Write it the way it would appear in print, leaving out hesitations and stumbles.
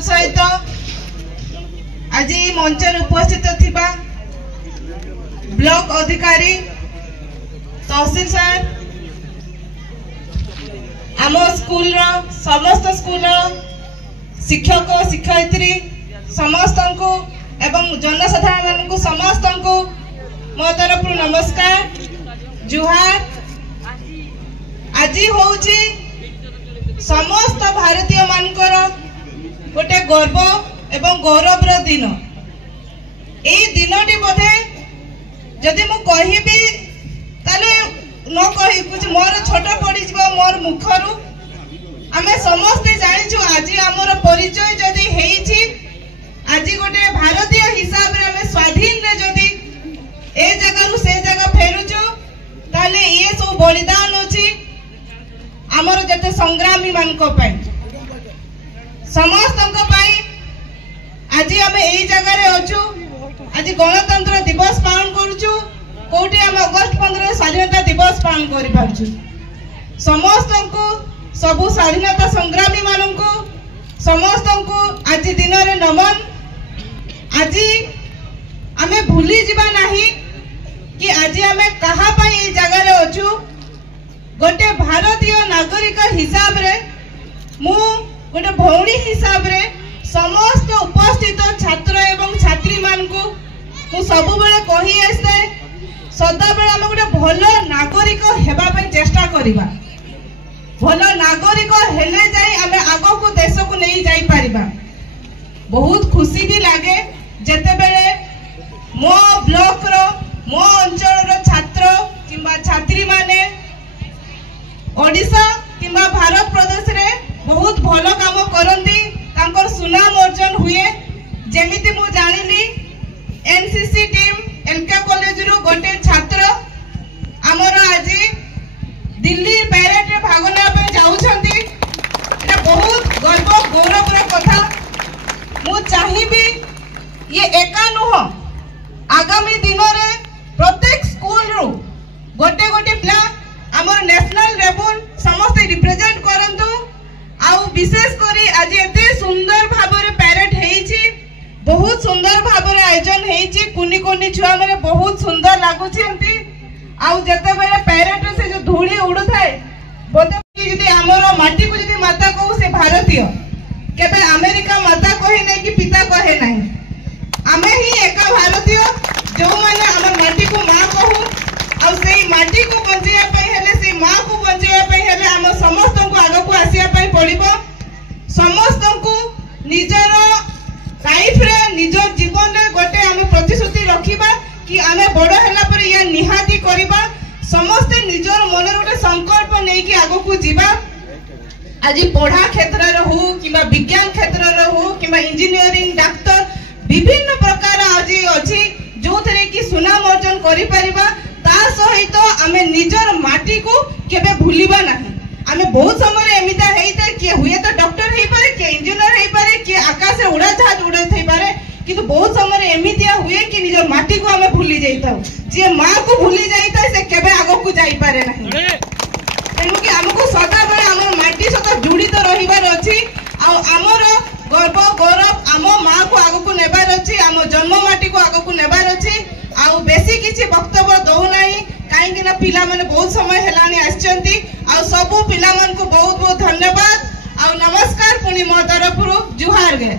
सहित आज मंच उपस्थित थिबा ब्लॉक अधिकारी तहसील सर आम स्कूल समस्त स्कूल शिक्षक शिक्षयित्री समस्त को एवं जनसाधारण को समस्त को मो तरफ नमस्कार जुहार। आज होउची समस्त भारतीय मानकर गोटे गर्व एवं गौरव दिन। ए दिनटी बोधे जदि मु कहिबी ताले न कहि कुछ मोर छोट पड़ी जीव मोर मुखरु आमे समस्ते जानिछु। आज हमर परिचय जदि हेइछि आज गोटे भारतीय हिसाब रे आमे स्वाधीन रे जदि ए जगह रु से जगह फेरुछु ताले ये सब बलिदान अछि हमर जते संग्रामी मानको पय समस्त को पय आज आमे एई जगह रे अछु। आज गणतंत्र दिवस पालन करूछु कोठी हम अगस्त 15 स्वाधीनता दिवस पालन करि पारछु। समस्त को सबु स्वाधीनता संग्रामी मानको समस्त को आज दिन रे नमन। आज आमे भूली जिबा नाही कि आज आमे कहा पई ए जगह रे अछु। गोटे भारतीय नागरिक हिसाब रे मु गोटे भौणी हिसाब रे समस्त उपस्थित छात्र एवं छात्री मान को मु सब बेले कहि आसे सदा बेले हम गोटे भलो नागरिक हेबा पई चेष्टा करिबा। भलो नागरिक हेले जाई आमे आगो को देश को नहीं जाई परिबा। बहुत खुशी भी लागे जेते बेले मो ब्लॉक रो मो अंचल रो छात्र किंबा छात्री माने ओडिशा किंबा भारत प्रदेश रे बहुत भलो काम करंती तांकर सुनाम अर्जन हुए। जेमिति मु जानिली एनसीसी टीम एलके कॉलेज रो गोटे छात्र हमर आज दिल्ली पैरेड रे भाग लेबा पे जाउछंती। एटा बहुत गर्व गौरव रे कथा। मु चाहिबी ये एका नुह आगामी दिन रे प्रत्येक स्कूल रो गोटे गोटे पिला हमर नेशनल लेवल समस्त रिप्रेजेंट करंतु। आउ विशेष करी आज एते सुंदर भाबरे पैरेड हेइछि बहुत सुंदर भाबरे आयोजन हेइछि। कुनी कुनी छुआ माने बहुत सुंदर लागुछंती। आउ जते बेले पैरेड से जो धूली उडु थाए बोते कि जदी हमर माटी को जदी माता कहू से भारतीय केबे अमेरिका माता कहि नै कि पिता कहे नै। आमे ही एका भारतीय जो माने हमर माटी को मां कहू आउ सेही माटी को बंचैया पई हेले से मां को बंचैया पई हेले हम समस्त को आगो को आसिया पई पड़िबो। समस्त को निजर लाइफ रे निजर जीवन रे गोटे हम प्रतिश्रुति रखिबा कि आमे बड़ हैला पर या निहाती करिबा। समस्त निजर मन रे गोटे संकल्प नै कि आगो को जीवा। आज पढ़ा क्षेत्र रे हो किबा विज्ञान क्षेत्र रे हो किबा इंजीनियरिंग डाक्टर विभिन्न प्रकार आज अछि जो थरे कि सुनाम अर्जन करि परिबा। ता सहित आमे निजर माटी को केबे भूलिबा नाही। आमे बहुत समय एमिता हेइता कि हुए तो डॉक्टर हेइ पारे कि इंजीनियर हेइ पारे कि आकाश रे उड़ा जहाज उड़त हेइ पारे किंतु बहुत समय एमितिया हुए कि निजर माटी को आमे भूली जाइता। जे मां को भूली जाइता से केबे आगो को जाई पारे नाही। तेनु कि हमको सदा बेले हमर माटी सहित जुड़ित रहिबार अछि। आ हमर गर्व गौरव आम मां को आगो को नेबार अछि आम जन्म माटी को आगो को नेबार अछि। आ बेसी किछि वक्तव्य दउ नाही काहे ना पिला माने बहुत समय हेलानी आछंती। आ सब पिला मन को बहुत बहुत धन्यवाद। आ नमस्कार पुनी मो तरफ जुहार गे।